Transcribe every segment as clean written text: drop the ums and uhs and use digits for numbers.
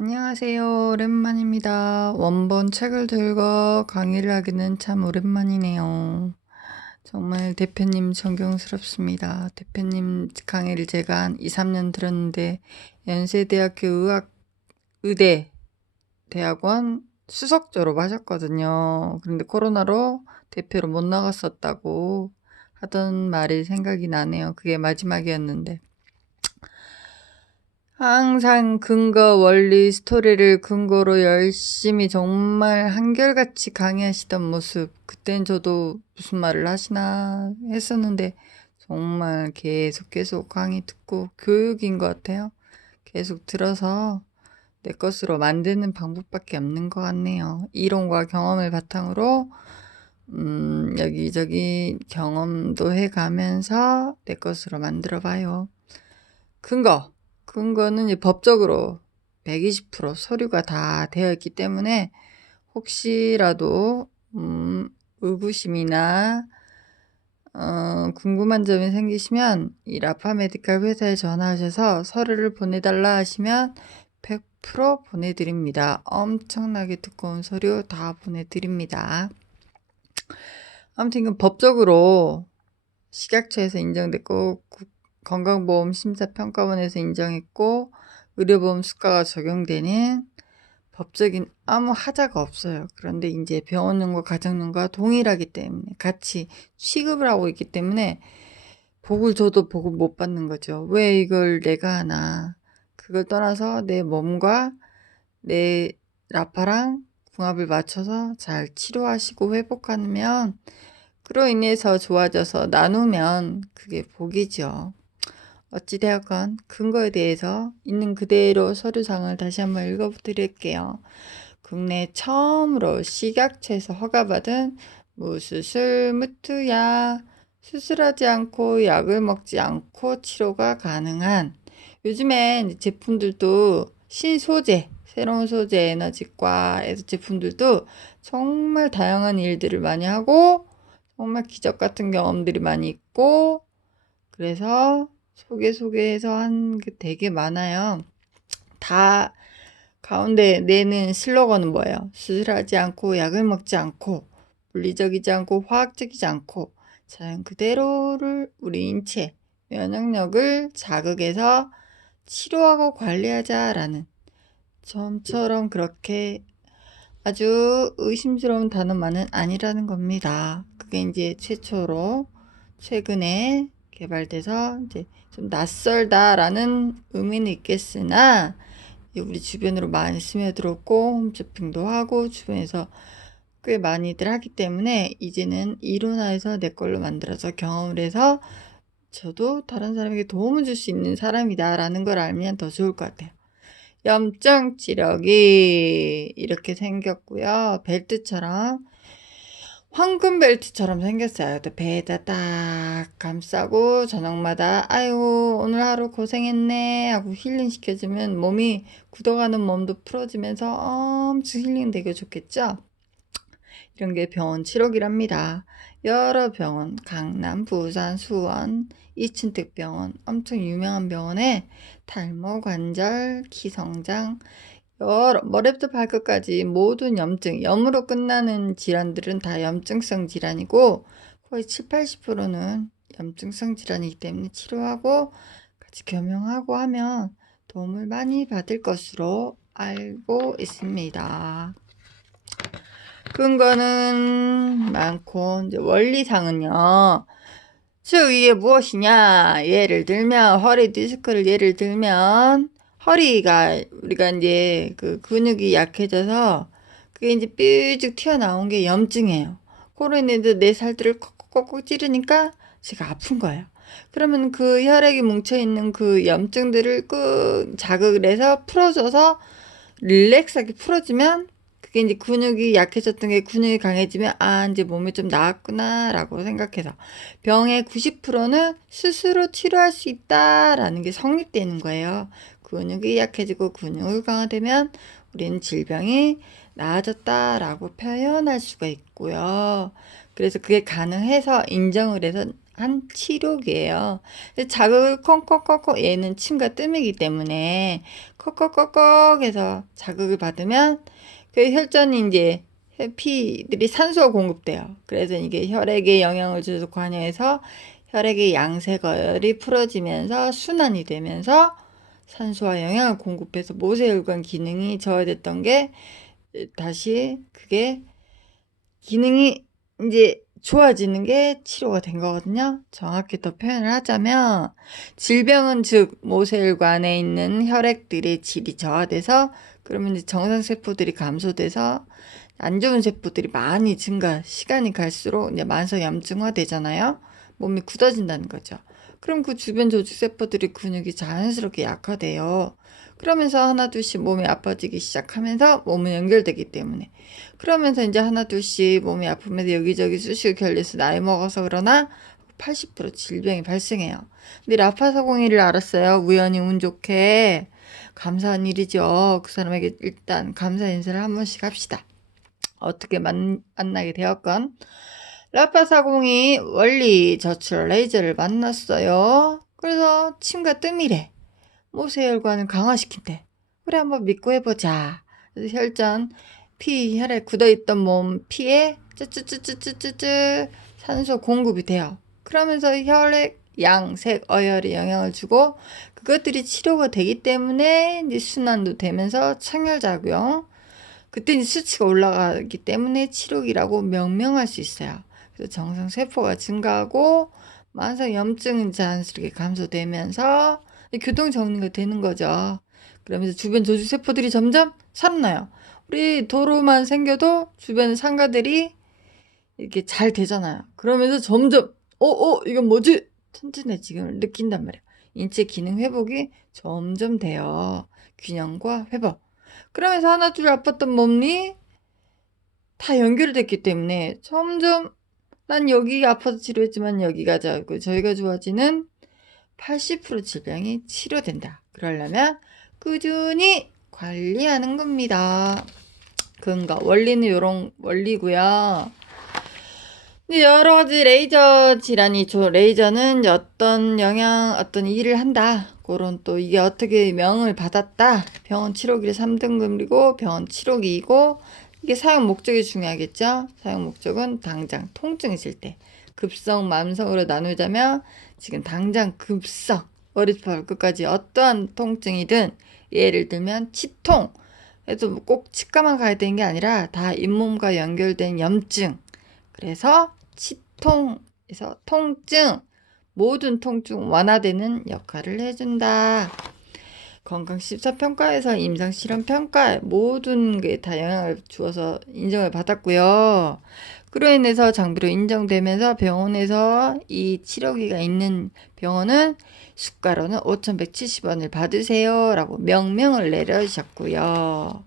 안녕하세요. 오랜만입니다. 원본 책을 들고 강의를 하기는 참 오랜만이네요. 정말 대표님 존경스럽습니다. 대표님 강의를 제가 한 2, 3년 들었는데 연세대학교 의대 대학원 수석 졸업하셨거든요. 그런데 코로나로 대표로 못 나갔었다고 하던 말이 생각이 나네요. 그게 마지막이었는데. 항상 근거, 원리, 스토리를 근거로 열심히 정말 한결같이 강의하시던 모습. 그땐 저도 무슨 말을 하시나 했었는데 정말 계속 강의 듣고 교육인 것 같아요. 계속 들어서 내 것으로 만드는 방법밖에 없는 것 같네요. 이론과 경험을 바탕으로 여기저기 경험도 해가면서 내 것으로 만들어 봐요. 근거는 이제 법적으로 120% 서류가 다 되어 있기 때문에 혹시라도 의구심이나 궁금한 점이 생기시면 이 라파 메디칼 회사에 전화하셔서 서류를 보내달라 하시면 100% 보내드립니다. 엄청나게 두꺼운 서류 다 보내드립니다. 아무튼 이건 법적으로 식약처에서 인정됐고 건강보험심사평가원에서 인정했고 의료보험 수가가 적용되는 법적인 아무 하자가 없어요. 그런데 이제 병원용과 가정용과 동일하기 때문에 같이 취급을 하고 있기 때문에 복을 줘도 복을 못 받는 거죠. 왜 이걸 내가 하나. 그걸 떠나서 내 몸과 내 라파랑 궁합을 맞춰서 잘 치료하시고 회복하면 그로 인해서 좋아져서 나누면 그게 복이죠. 어찌되었건 근거에 대해서 있는 그대로 서류상을 다시 한번 읽어드릴게요. 국내 처음으로 식약처에서 허가받은 무수술, 무투약, 수술하지 않고 약을 먹지 않고 치료가 가능한 요즘엔 제품들도 신소재, 새로운 소재 에너지과에서 제품들도 정말 다양한 일들을 많이 하고 정말 기적 같은 경험들이 많이 있고 그래서 소개해서 한 게 되게 많아요. 다 가운데 내는 슬로건은 뭐예요? 수술하지 않고 약을 먹지 않고 물리적이지 않고 화학적이지 않고 자연 그대로를 우리 인체 면역력을 자극해서 치료하고 관리하자라는 점처럼 그렇게 아주 의심스러운 단어만은 아니라는 겁니다. 그게 이제 최초로 최근에 개발돼서 이제 좀 낯설다라는 의미는 있겠으나 우리 주변으로 많이 스며들었고 홈쇼핑도 하고 주변에서 꽤 많이들 하기 때문에 이제는 이론화해서 내 걸로 만들어서 경험을 해서 저도 다른 사람에게 도움을 줄 수 있는 사람이다 라는 걸 알면 더 좋을 것 같아요. 염증 치료기 이렇게 생겼고요. 벨트처럼 황금 벨트처럼 생겼어요. 배에다 딱 감싸고 저녁마다 아유 오늘 하루 고생했네 하고 힐링 시켜주면 몸이 굳어가는 몸도 풀어지면서 엄청 힐링 되게 좋겠죠. 이런 게 병원 치료기랍니다. 여러 병원, 강남, 부산, 수원, 이춘택병원, 엄청 유명한 병원에 탈모, 관절, 기성장, 여러 머리부터 발끝까지 모든 염증, 염으로 끝나는 질환들은 다 염증성 질환이고 거의 7, 80%는 염증성 질환이기 때문에 치료하고 같이 겸용하고 하면 도움을 많이 받을 것으로 알고 있습니다. 근거는 많고 이제 원리상은요. 즉 이게 무엇이냐? 예를 들면 허리 디스크를 예를 들면 허리가 우리가 이제 그 근육이 약해져서 그게 이제 삐죽 튀어나온 게 염증이에요. 그로 인해서 내 살들을 콕콕콕 찌르니까 제가 아픈 거예요. 그러면 그 혈액이 뭉쳐있는 그 염증들을 자극을 해서 풀어줘서 릴렉스하게 풀어주면 그게 이제 근육이 약해졌던 게 근육이 강해지면 아 이제 몸이 좀 나았구나 라고 생각해서 병의 90%는 스스로 치료할 수 있다라는 게 성립되는 거예요. 근육이 약해지고 근육이 강화되면 우리는 질병이 나아졌다라고 표현할 수가 있고요. 그래서 그게 가능해서 인정을 해서 한 치료기예요. 자극을 콩콩콩콩 얘는 침과 뜸이기 때문에 컥컥컥컥 해서 자극을 받으면 그 혈전이 이제 피들이 산소가 공급돼요. 그래서 이게 혈액에 영향을 줘서 관여해서 혈액의 양세거열이 풀어지면서 순환이 되면서 산소와 영양을 공급해서 모세혈관 기능이 저하됐던 게 다시 그게 기능이 이제 좋아지는 게 치료가 된 거거든요. 정확히 더 표현을 하자면 질병은 즉 모세혈관에 있는 혈액들의 질이 저하돼서 그러면 이제 정상 세포들이 감소돼서 안 좋은 세포들이 많이 증가, 시간이 갈수록 이제 만성 염증화 되잖아요. 몸이 굳어진다는 거죠. 그럼 그 주변 조직 세포들이 근육이 자연스럽게 약화돼요. 그러면서 하나둘씩 몸이 아파지기 시작하면서 몸은 연결되기 때문에 그러면서 이제 하나둘씩 몸이 아프면서 여기저기 쑤시고 결려서 나이 먹어서 그러나 80% 질병이 발생해요. 근데 라파사공이를 알았어요. 우연히 운 좋게. 감사한 일이죠. 그 사람에게 일단 감사 인사를 한 번씩 합시다. 어떻게 만나게 되었건 라파사공이 원리 저출 레이저를 만났어요. 그래서 침과 뜸이래. 모세혈관을 강화시킨대. 그래 한번 믿고 해보자. 그래서 혈전, 피, 혈액 굳어있던 몸 피에 쯔쯔쯔쯔쯔쯔 산소 공급이 돼요. 그러면서 혈액, 양, 색, 어혈에 영향을 주고 그것들이 치료가 되기 때문에 이제 순환도 되면서 청혈작용 그때 이제 수치가 올라가기 때문에 치료기라고 명명할 수 있어요. 그래서 정상 세포가 증가하고 만성 염증은 자연스럽게 감소되면서 교통 정리가 되는 거죠. 그러면서 주변 조직 세포들이 점점 살아나요. 우리 도로만 생겨도 주변 상가들이 이렇게 잘 되잖아요. 그러면서 점점 이건 뭐지? 튼튼해지금을 느낀단 말이에요. 인체 기능 회복이 점점 돼요. 균형과 회복. 그러면서 하나 둘 아팠던 몸이 다 연결됐기 때문에 점점 난 여기 아파서 치료했지만 여기가 자고 저희가 좋아지는 80% 질병이 치료된다. 그러려면 꾸준히 관리하는 겁니다. 근거 원리는 이런 원리고요. 여러 가지 레이저 질환이 레이저는 어떤 어떤 일을 한다. 그런 또 이게 어떻게 명을 받았다. 병원 치료기를 3등급이고 병원 치료기이고 이게 사용 목적이 중요하겠죠. 사용 목적은 당장 통증이 있을 때 급성, 만성으로 나누자면 지금 당장 급성 머리부터 발끝까지 어떠한 통증이든 예를 들면 치통 그래서 꼭 치과만 가야 되는 게 아니라 다 잇몸과 연결된 염증 그래서 치통에서 통증 모든 통증 완화되는 역할을 해준다. 건강심사평가에서 임상실험평가 모든 게 다 영향을 주어서 인정을 받았고요. 그로 인해서 장비로 인정되면서 병원에서 이 치료기가 있는 병원은 수가로는 5,170원을 받으세요 라고 명령을 내려주셨고요.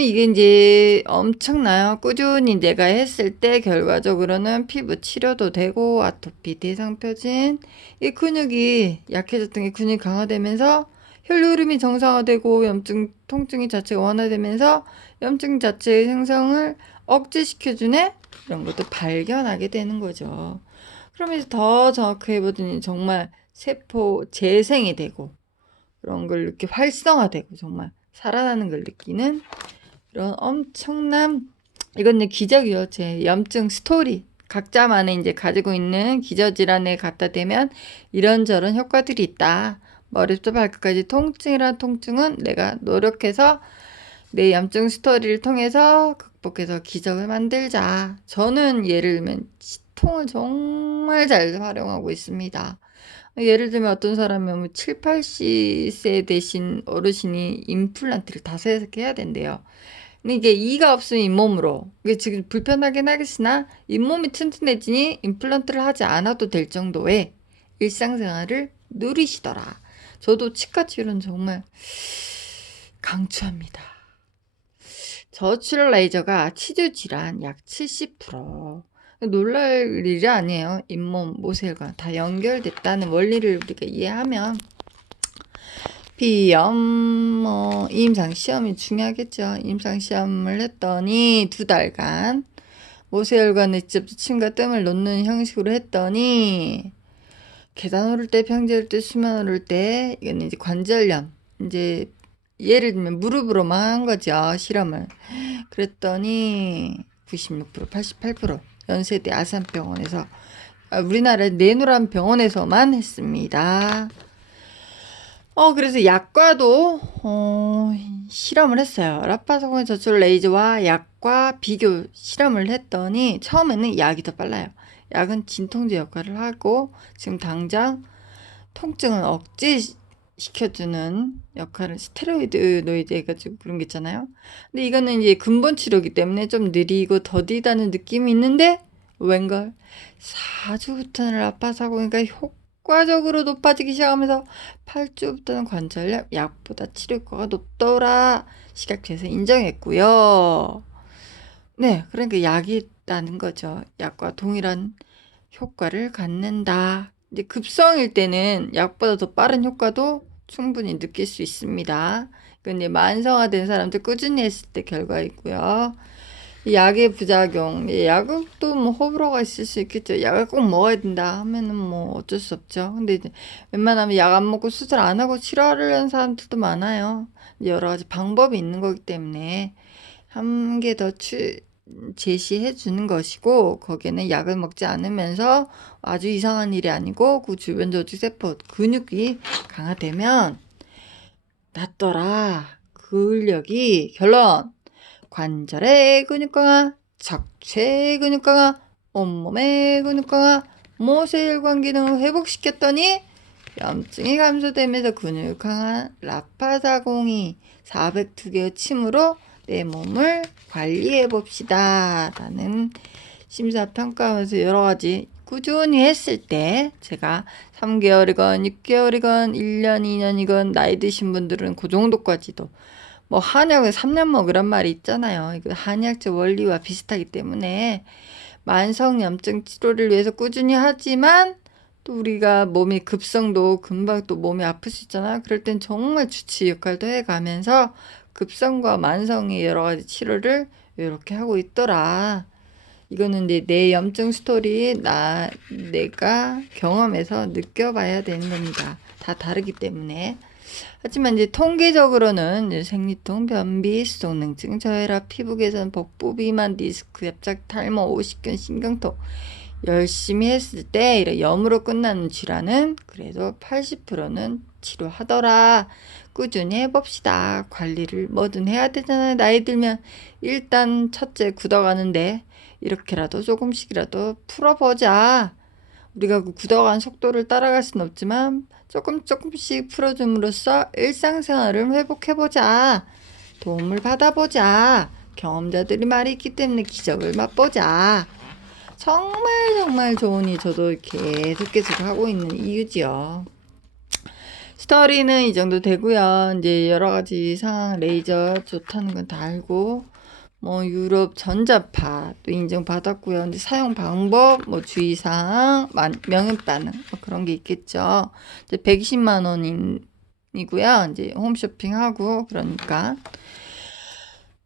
이게 이제 엄청나요. 꾸준히 내가 했을 때 결과적으로는 피부 치료도 되고 아토피, 대상표진, 이 근육이 약해졌던 게 근육이 강화되면서 혈류 흐름이 정상화되고 염증, 통증이 자체가 완화되면서 염증 자체의 생성을 억제시켜주네? 이런 것도 발견하게 되는 거죠. 그러면서 더 정확하게 보더니 정말 세포 재생이 되고 그런 걸 이렇게 활성화되고 정말 살아나는 걸 느끼는 그런 엄청난 이건 기적이요. 제 염증 스토리 각자만의 이제 가지고 있는 기저질환에 갖다 대면 이런저런 효과들이 있다. 머리부터 발끝까지 통증이란 통증은 내가 노력해서 내 염증 스토리를 통해서 극복해서 기적을 만들자. 저는 예를 들면 치통을 정말 잘 활용하고 있습니다. 예를 들면 어떤 사람은 7, 80세 되신 어르신이 임플란트를 5개 해야 된대요. 근데 이게 이가 없으면 잇몸으로. 이게 지금 불편하긴 하겠으나 잇몸이 튼튼해지니 임플란트를 하지 않아도 될 정도의 일상생활을 누리시더라. 저도 치과 치료는 정말 강추합니다. 저출혈 레이저가 치주 질환 약 70%. 놀랄 일이 아니에요. 잇몸, 모세혈관 다 연결됐다는 원리를 우리가 이해하면 비염, 임상시험이 중요하겠죠. 임상시험을 했더니 2달간 모세혈관에 직접 침과 뜸을 놓는 형식으로 했더니 계단 오를 때, 평지 오를 때, 수면 오를 때 이건 이제 관절염 이제 예를 들면 무릎으로만 한 거죠, 실험을. 그랬더니 96%, 88% 연세대 아산병원에서, 우리나라 내노란 병원에서만 했습니다. 그래서 약과도 실험을 했어요. 라파사고인 저출 레이저와 약과 비교 실험을 했더니 처음에는 약이 더 빨라요. 약은 진통제 역할을 하고 지금 당장 통증을 억제시켜주는 역할을, 스테로이드 노이드 해가지고 그런 게 있잖아요. 근데 이거는 이제 근본 치료기 때문에 좀 느리고 더디다는 느낌이 있는데 웬걸 4주부터는 라파사고니까 효과적으로 높아지기 시작하면서 8주부터는 관절약 약보다 치료효과가 높더라 시각처에서 인정했고요. 네, 그러니까 약이 있다는 거죠. 약과 동일한 효과를 갖는다. 이제 급성일 때는 약보다 더 빠른 효과도 충분히 느낄 수 있습니다. 이건 이제 만성화된 사람들 꾸준히 했을 때 결과이고요. 이 약의 부작용, 약도 뭐 호불호가 있을 수 있겠죠. 약을 꼭 먹어야 된다 하면은 뭐 어쩔 수 없죠. 근데 이제 웬만하면 약 안 먹고 수술 안 하고 치료를 하는 사람들도 많아요. 여러 가지 방법이 있는 거기 때문에 한 개 더 제시해 주는 것이고, 거기에는 약을 먹지 않으면서 아주 이상한 일이 아니고 그 주변 조직 세포 근육이 강화되면 낫더라. 근력이 결론 관절의 근육 강화, 척추의 근육 강화, 온몸의 근육 강화, 모세혈관 기능을 회복시켰더니 염증이 감소되면서 근육 강화 라파사공이 402개의 침으로 내 몸을 관리해 봅시다 라는 심사평가하면서 여러가지 꾸준히 했을 때 제가 3개월이건 6개월이건 1년 2년이건 나이 드신 분들은 그 정도까지도, 뭐 한약은 3년 먹으란 말이 있잖아요. 이거 한약적 원리와 비슷하기 때문에 만성염증 치료를 위해서 꾸준히 하지만 또 우리가 몸이 급성도 금방 또 몸이 아플 수 있잖아요. 그럴 땐 정말 주치 역할도 해가면서 급성과 만성의 여러 가지 치료를 이렇게 하고 있더라. 이거는 내 염증 스토리, 내가 경험해서 느껴봐야 되는 겁니다. 다 다르기 때문에. 하지만 이제 통계적으로는 이제 생리통, 변비, 수족냉증, 저혈압, 피부 개선, 복부 비만, 디스크, 협착, 탈모, 오십견, 신경통 열심히 했을 때 이런 염으로 끝나는 질환은 그래도 80%는 치료하더라. 꾸준히 해봅시다. 관리를 뭐든 해야 되잖아요. 나이 들면 일단 첫째 굳어가는데 이렇게라도 조금씩이라도 풀어보자. 우리가 그 굳어가는 속도를 따라갈 수는 없지만 조금씩 풀어줌으로써 일상생활을 회복해보자. 도움을 받아보자. 경험자들이 말이 있기 때문에 기적을 맛보자. 정말 좋은 일 저도 계속 하고 있는 이유지요. 스토리는 이 정도 되고요. 이제 여러 가지 상황 레이저 좋다는 건 다 알고, 뭐 유럽 전자파 또 인정받았고요. 근데 사용 방법, 뭐 주의사항, 명예 반응 뭐 그런 게 있겠죠. 이제 120만 원이고요. 이제 홈쇼핑하고 그러니까.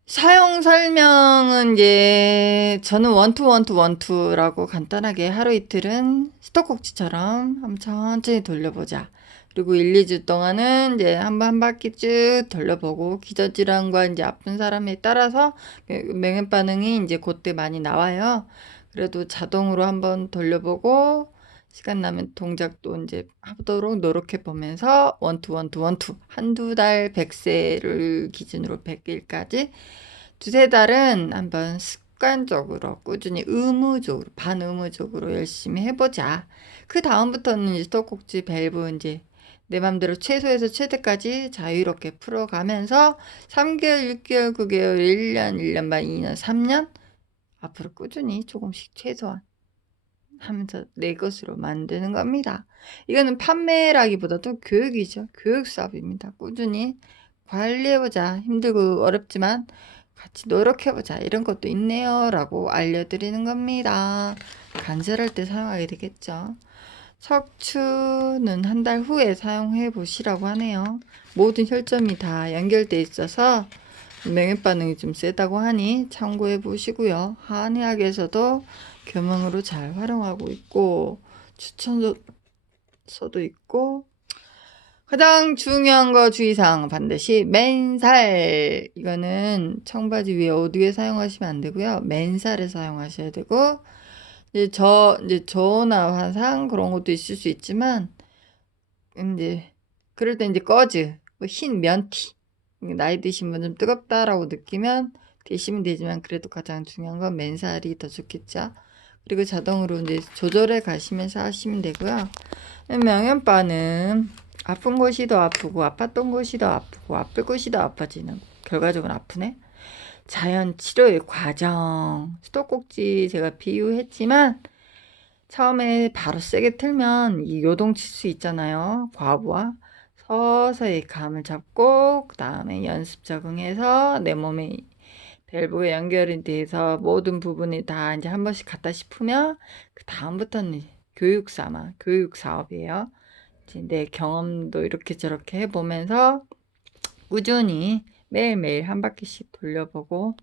사용 설명은 이제 저는 원투라고 간단하게 하루 이틀은 스톱꼭지처럼 한번 천천히 돌려보자. 그리고 1, 2주 동안은 이제 한 바퀴 쭉 돌려보고 기저질환과 이제 아픈 사람에 따라서 명현 반응이 이제 그때 많이 나와요. 그래도 자동으로 한번 돌려보고 시간 나면 동작도 이제 하도록 노력해 보면서 원투 한두 달 100세를 기준으로 100일까지 두세 달은 한번 습관적으로 꾸준히 의무적으로 반의무적으로 열심히 해보자. 그 다음부터는 이제 스톱꼭지 밸브 이제 내 맘대로 최소에서 최대까지 자유롭게 풀어가면서 3개월, 6개월, 9개월, 1년, 1년 반, 2년, 3년 앞으로 꾸준히 조금씩 최소한 하면서 내 것으로 만드는 겁니다. 이거는 판매라기보다도 교육이죠. 교육 사업입니다. 꾸준히 관리해보자. 힘들고 어렵지만 같이 노력해보자. 이런 것도 있네요. 라고 알려드리는 겁니다. 간절할 때 사용하게 되겠죠. 척추는 한 달 후에 사용해 보시라고 하네요. 모든 혈점이 다 연결돼 있어서 명현 반응이 좀 세다고 하니 참고해 보시고요. 한의학에서도 겸용으로 잘 활용하고 있고 추천서도 있고 가장 중요한 거 주의사항 반드시 맨살. 이거는 청바지 위에 옷 위에 사용하시면 안 되고요. 맨살에 사용하셔야 되고, 이제 저나 화상 그런 것도 있을 수 있지만, 이제 그럴 때 이제 꺼즈, 뭐 흰 면티. 나이 드신 분 좀 뜨겁다라고 느끼면 드시면 되지만 그래도 가장 중요한 건 맨살이 더 좋겠죠. 그리고 자동으로 이제 조절해 가시면서 하시면 되고요. 명현바는 아픈 곳이 더 아프고 아팠던 곳이 더 아프고 아플 곳이 더 아파지는, 결과적으로 아프네. 자연 치료의 과정. 수도꼭지 제가 비유했지만 처음에 바로 세게 틀면 이 요동칠 수 있잖아요. 과부하. 서서히 감을 잡고 그 다음에 연습 적응해서 내 몸에 밸브가 연결이 돼서 모든 부분이 다 이제 한 번씩 갔다 싶으면 그 다음부터는 교육 삼아 교육 사업이에요. 이제 내 경험도 이렇게 저렇게 해보면서 꾸준히 매일매일 한 바퀴씩 돌려보고,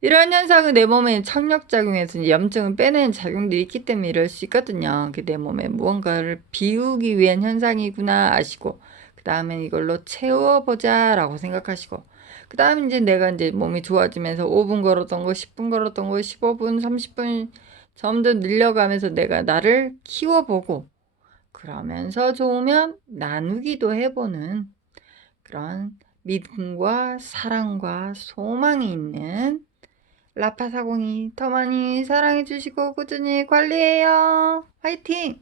이런 현상은 내 몸에 청력작용해서 이제 염증을 빼내는 작용들이 있기 때문에 이럴 수 있거든요. 내 몸에 무언가를 비우기 위한 현상이구나 아시고, 그 다음에 이걸로 채워보자 라고 생각하시고, 그 다음에 이제 내가 이제 몸이 좋아지면서 5분 걸었던 거, 10분 걸었던 거, 15분, 30분 점점 늘려가면서 내가 나를 키워보고, 그러면서 좋으면 나누기도 해보는 그런 믿음과 사랑과 소망이 있는 라파사공이 더 많이 사랑해주시고 꾸준히 관리해요. 화이팅!